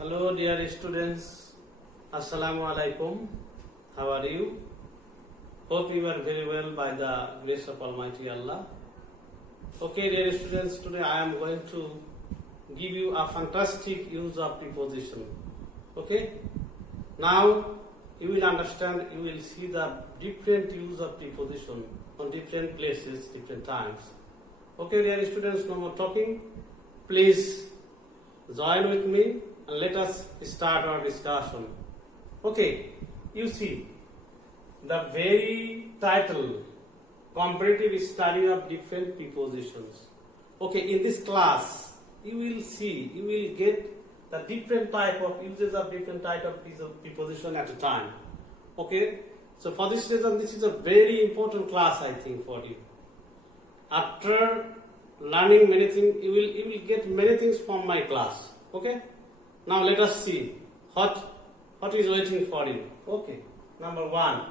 Hello dear students, Assalamu alaikum. How are you? Hope you are very well by the grace of Almighty Allah. Okay dear students, today I am going to give you a fantastic use of preposition. Okay? Now you will understand, you will see the different use of preposition on different places, different times. Okay dear students, no more talking. Please join with me and let us start our discussion. Okay, you see the very title, comparative study of different prepositions. Okay, in this class you will see, you will get the different type of uses of different type of preposition at a time. Okay, so for this reason this is a very important class, I think, for you. After learning many things, you will get many things from my class. Okay, now let us see what is waiting for you. Okay, number one,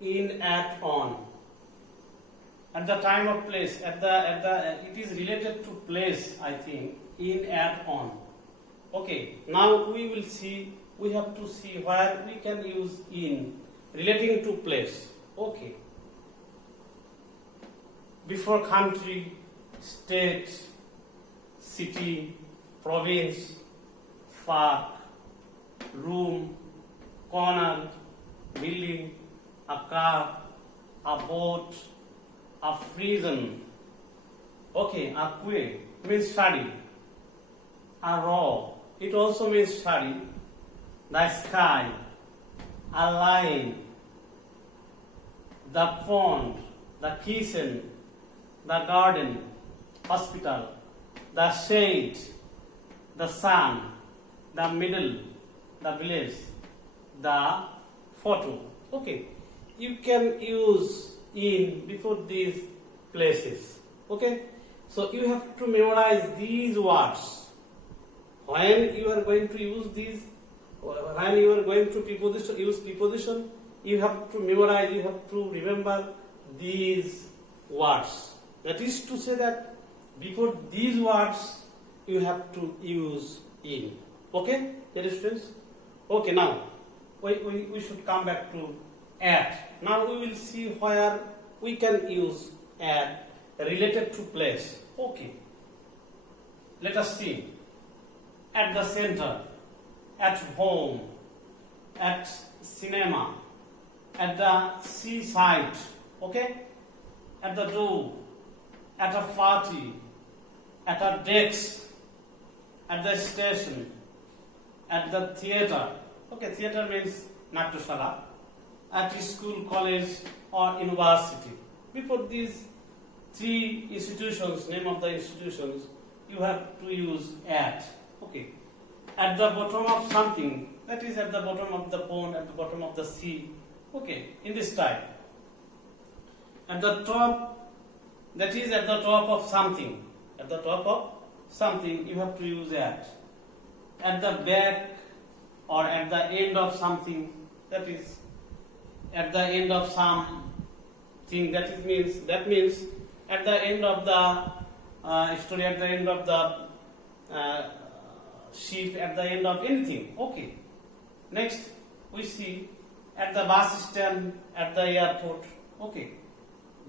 in, at, on. At the time of place, it is related to place, I think. In, at, on. Okay, now we will see, we have to see where we can use in relating to place. Okay, before country, state, city, province, park, room, corner, building, a car, a boat, a prison. Okay, a quay means study. A raw, it also means study. The sky, a line, the pond, the kitchen, the garden, hospital, the shade, the sun, the middle, the village, the photo. Okay, you can use in before these places. Okay, so you have to memorize these words. When you are going to use these, when you are going to use preposition, you have to memorize, you have to remember these words. That is to say that before these words you have to use in. Okay, dear students? Okay, now we should come back to at. Now we will see where we can use at related to place. Okay, let us see. At the center, at home, at cinema, at the seaside. Okay, at the door, at a party, at a desk, at the station, at the theater. Okay, theater means Natyashala. At school, college, or university. Before these three institutions, name of the institutions, you have to use at. Okay, at the bottom of something, that is at the bottom of the pond, at the bottom of the sea. Okay, in this type. At the top, that is at the top of something. At the top of something, you have to use at. At the back or at the end of something, that is at the end of something. That means at the end of the story, at the end of the sheet, at the end of anything. Okay. Next, we see at the bus stand, at the airport. Okay.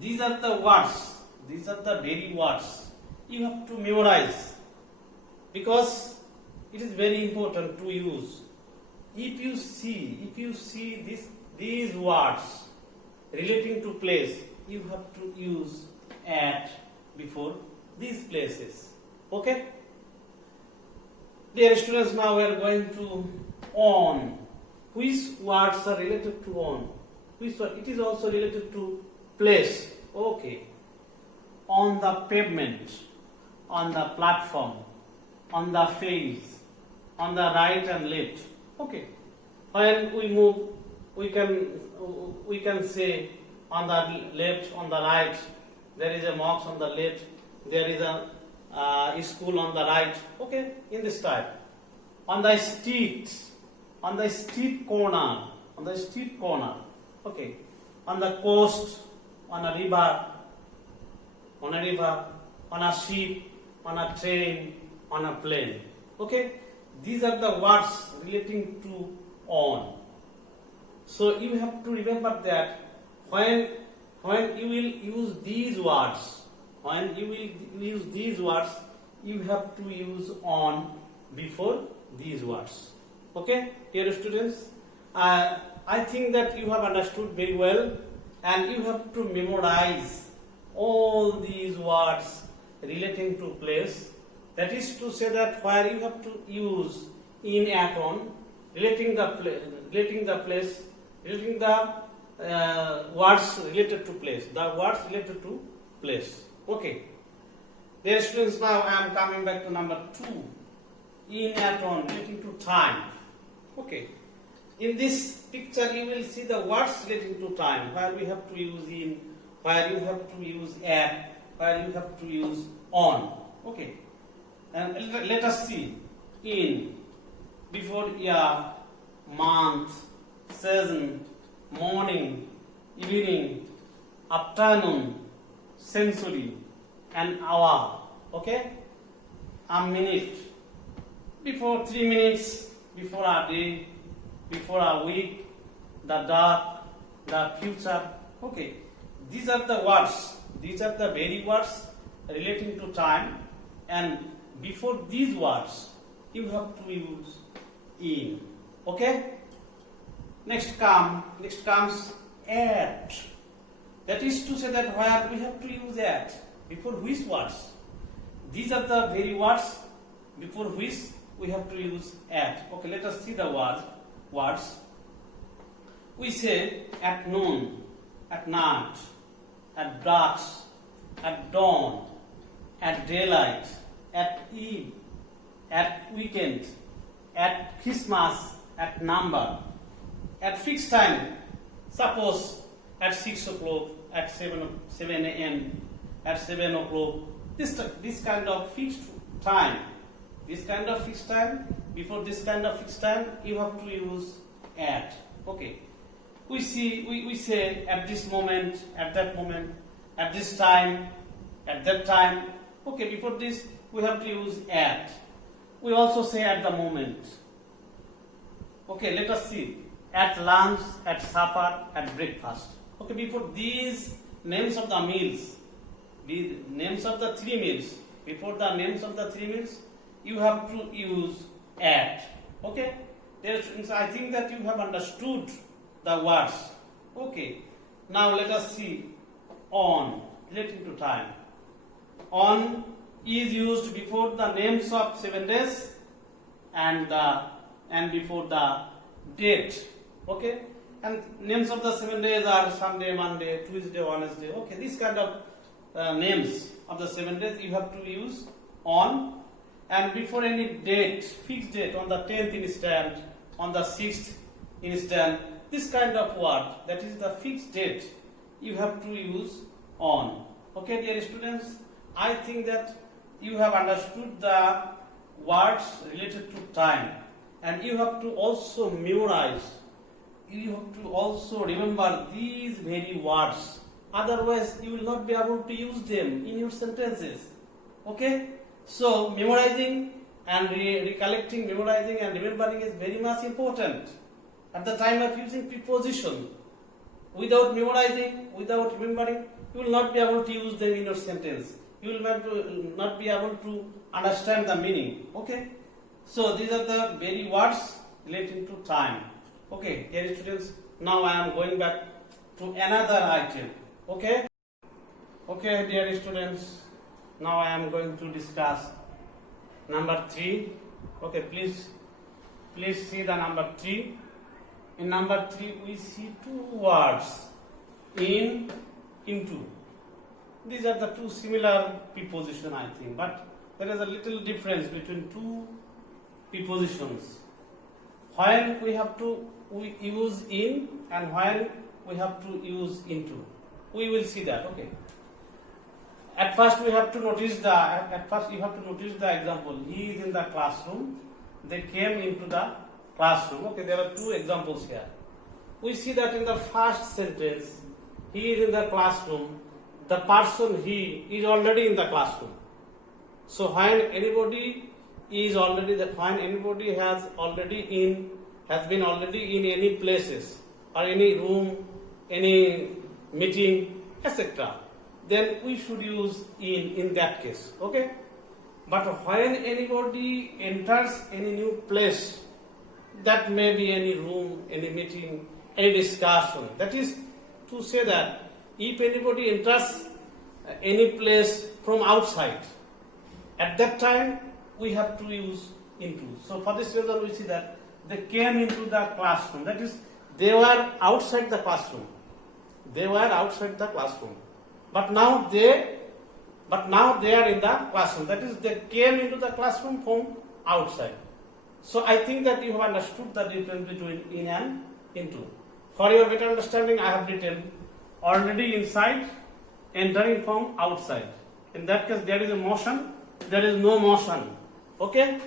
These are the words. These are the very words you have to memorize, because it is very important to use. If you see these words relating to place, you have to use at before these places. Okay? Dear students, now we are going to on. Which words are related to on? Which word? It is also related to place. Okay. On the pavement, on the platform, on the face, on the right and left. Okay. When we move, we can say on the left, on the right, there is a mosque on the left, there is a school on the right. Okay, in this type. On the street corner. Okay. On the coast, on a river, on a ship, on a train, on a plane. Okay, these are the words relating to on. So you have to remember that when you will use these words, you have to use on before these words. Okay, dear students, I think that you have understood very well, and you have to memorize all these words relating to place. That is to say that where you have to use in, at, on, relating the place, relating the words related to place, the words related to place. Okay. Dear students, now I am coming back to number 2. In, at, on, relating to time. Okay. In this picture, you will see the words relating to time, where we have to use in, where you have to use at, where you have to use on. Okay. And let us see. In, before year, month, season, morning, evening, afternoon, century, an hour. Okay. A minute. Before 3 minutes, before a day, before a week, the dark, the future. Okay. These are the words. These are the very words relating to time, and before these words you have to use in. Okay. Next comes at. That is to say that where we have to use at, before which words. These are the very words before which we have to use at. Okay, let us see the words. We say at noon, at night, at dusk, at dawn, at daylight, at eve, at weekend, at Christmas, at number, at fixed time. Suppose at 6 o'clock, at 7 a.m., at 7 o'clock. This kind of fixed time. This kind of fixed time. Before this kind of fixed time, you have to use at. Okay. We say at this moment, at that moment, at this time, at that time. Okay, before this we have to use at. We also say at the moment. Okay, let us see. At lunch, at supper, at breakfast. Okay, before these names of the meals, the names of the 3 meals, before the names of the 3 meals, you have to use at. Okay, I think that you have understood the words. Okay, now let us see on, relating to time. On is used before the names of 7 days and before the date. Okay, and names of the 7 days are Sunday, Monday, Tuesday, Wednesday. Okay, these kind of names of the 7 days you have to use on, and before any date, fixed date, on the 10th instant, on the 6th instant, this kind of word, that is the fixed date, you have to use on. Okay, dear students, I think that you have understood the words related to time, and you have to also memorize, you have to also remember these very words. Otherwise, you will not be able to use them in your sentences. Okay? So, memorizing and recollecting, memorizing and remembering is very much important. At the time of using preposition, without memorizing, without remembering, you will not be able to use them in your sentence. You will not be able to understand the meaning. Okay? So, these are the very words relating to time. Okay, dear students, now I am going back to another item. Okay? Okay, dear students, now I am going to discuss number 3. Okay, please see the number 3. In number 3, we see 2 words, in, into. These are the 2 similar prepositions, I think, but there is a little difference between 2 prepositions. When we use in and when we have to use into. We will see that. Okay. At first you have to notice the example. He is in the classroom. They came into the classroom. Okay, there are 2 examples here. We see that in the first sentence, he is in the classroom. The person he is already in the classroom. So when anybody is already when anybody has been already in any places or any room, any meeting, etc. Then we should use in that case. Okay. But when anybody enters any new place, that may be any room, any meeting, any discussion. That is to say that if anybody enters any place from outside, at that time we have to use into. So for this reason we see that they came into the classroom. That is, they were outside the classroom. They were outside the classroom. But now they are in the classroom. That is, they came into the classroom from outside. So I think that you have understood the difference between in and into. For your better understanding, I have written already inside, entering from outside. In that case, there is a motion, there is no motion. Okay?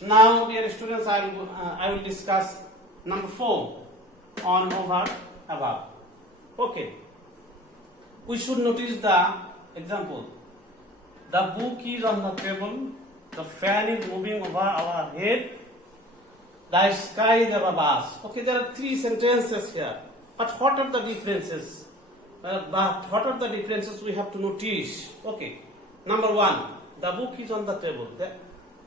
Now, dear students, I will discuss number 4, on, over, above. Okay. We should notice the example. The book is on the table, the fan is moving over our head, the sky is above us. Okay, there are 3 sentences here. But what are the differences? What are the differences we have to notice? Okay. Number 1, the book is on the table.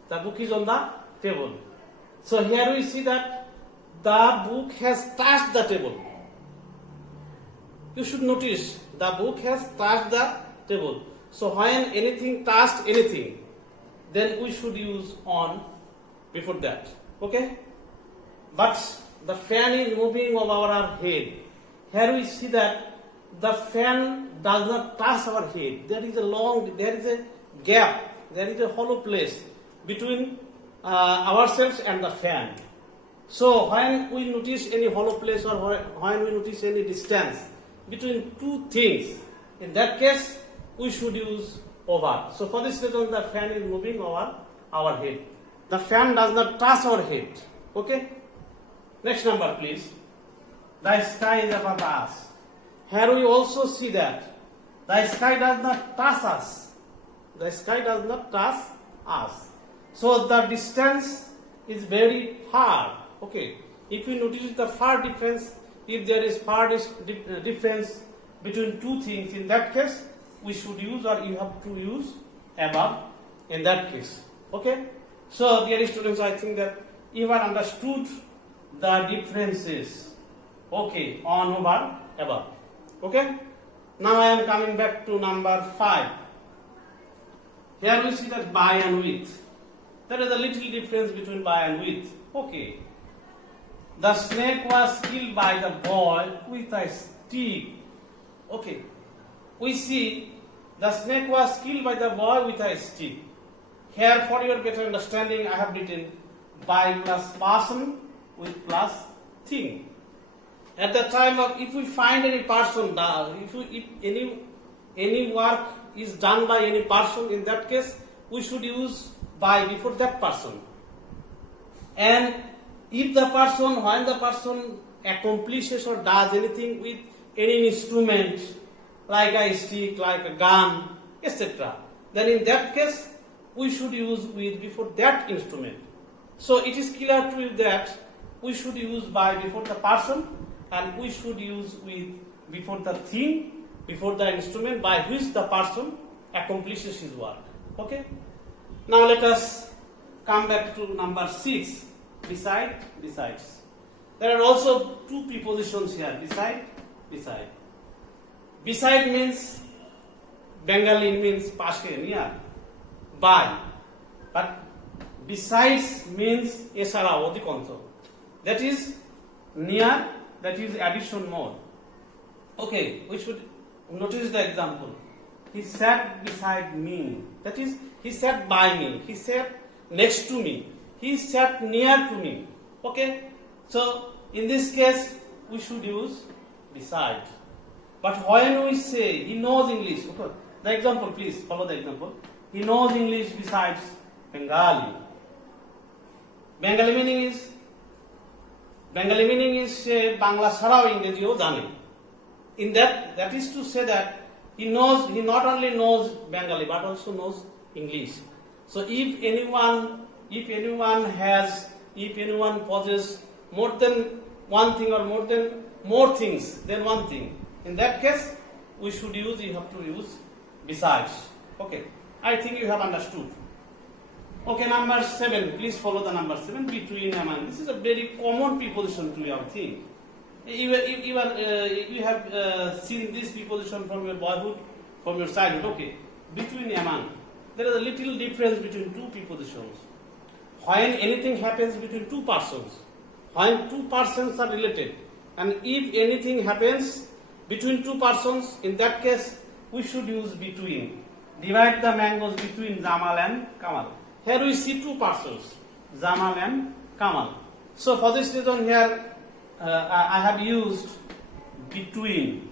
The book is on the table. So here we see that the book has touched the table. You should notice the book has touched the table. So when anything touched anything, then we should use on before that. Okay? But the fan is moving over our head. Here we see that the fan does not touch our head. There is a gap, there is a hollow place between ourselves and the fan. So when we notice any hollow place or when we notice any distance between two things, in that case we should use over. So for this reason the fan is moving over our head. The fan does not touch our head. Okay? Next number please. The sky is above us. Here we also see that the sky does not touch us. The sky does not touch us. So the distance is very far. Okay. If we notice the far difference, if there is far difference between two things, in that case we should use, or you have to use, above in that case. Okay. So dear students, I think that you have understood the differences. Okay, on, over, above. Okay. Now I am coming back to number 5. Here we see that by and with. There is a little difference between by and with. Okay. The snake was killed by the boy with a stick. Okay. We see the snake was killed by the boy with a stick. Here, for your better understanding, I have written by plus person with plus thing. At the time of, if we find any person, if any work is done by any person, in that case we should use by before that person. And if the person, when the person accomplishes or does anything with any instrument, like a stick, like a gun, etc., then in that case we should use with before that instrument. So it is clear to you that we should use by before the person, and we should use with before the thing, before the instrument by which the person accomplishes his work. Okay. Now let us come back to number 6. Beside, besides. There are also two prepositions here. Beside, beside. Beside means, Bengali means pashe, near, by. But besides means esara, odikonto. That is near, that is addition mode. Okay, we should notice the example. He sat beside me. That is, he sat by me. He sat next to me. He sat near to me. Okay? So, in this case, we should use beside. But when we say he knows English, okay, the example, please follow the example. He knows English besides Bengali. Bengali meaning is Bangla sarao Ingrejiও জানে. In that is to say that he not only knows Bengali but also knows English. So if anyone if anyone possesses more than one thing or more things than one thing, in that case you have to use besides. Okay, I think you have understood. Okay, number 7, please follow the number 7, between, among. This is a very common preposition to your thing. You have seen this preposition from your boyhood, from your childhood. Okay, between, among. There is a little difference between two prepositions. When anything happens between two persons, when two persons are related, and if anything happens between two persons, in that case we should use between. Divide the mangoes between Jamal and Kamal. Here we see two persons, Jamal and Kamal. So for this reason here I have used between.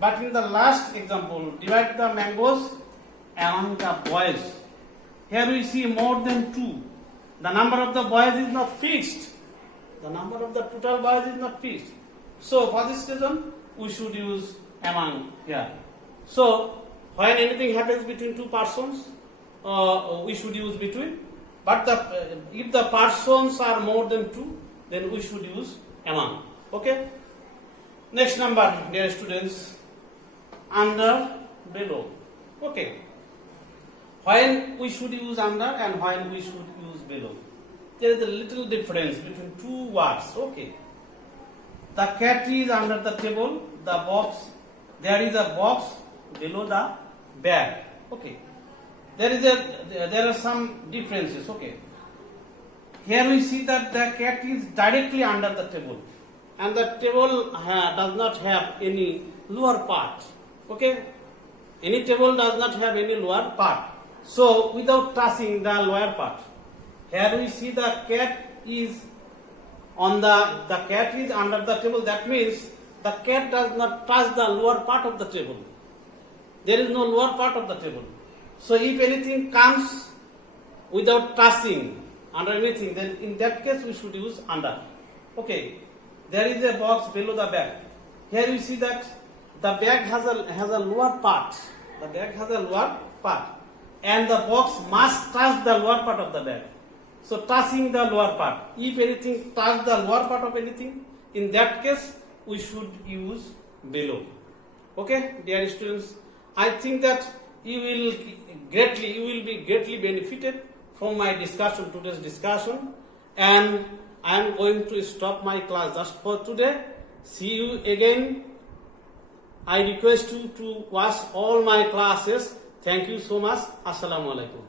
But in the last example, divide the mangoes among the boys. Here we see more than 2. The number of the boys is not fixed. The number of the total boys is not fixed. So for this reason we should use among here. So when anything happens between two persons, we should use between. But if the persons are more than 2, then we should use among. Okay. Next number, dear students, under, below. Okay. When we should use under and when we should use below. There is a little difference between two words. Okay. The cat is under the table. The box. There is a box below the bag. Okay. There are some differences. Okay. Here we see that the cat is directly under the table, and the table does not have any lower part. Okay. Any table does not have any lower part. So without touching the lower part, here we see the cat is on the cat is under the table. That means the cat does not touch the lower part of the table. There is no lower part of the table. So if anything comes without touching under anything, then in that case we should use under. Okay. There is a box below the bag. Here you see that the bag has a lower part. The bag has a lower part, and the box must touch the lower part of the bag. So touching the lower part. If anything touch the lower part of anything, in that case we should use below. Okay, dear students, I think that you will be greatly benefited from my discussion, today's discussion, and I am going to stop my class just for today. See you again. I request you to watch all my classes. Thank you so much. Assalamu alaikum.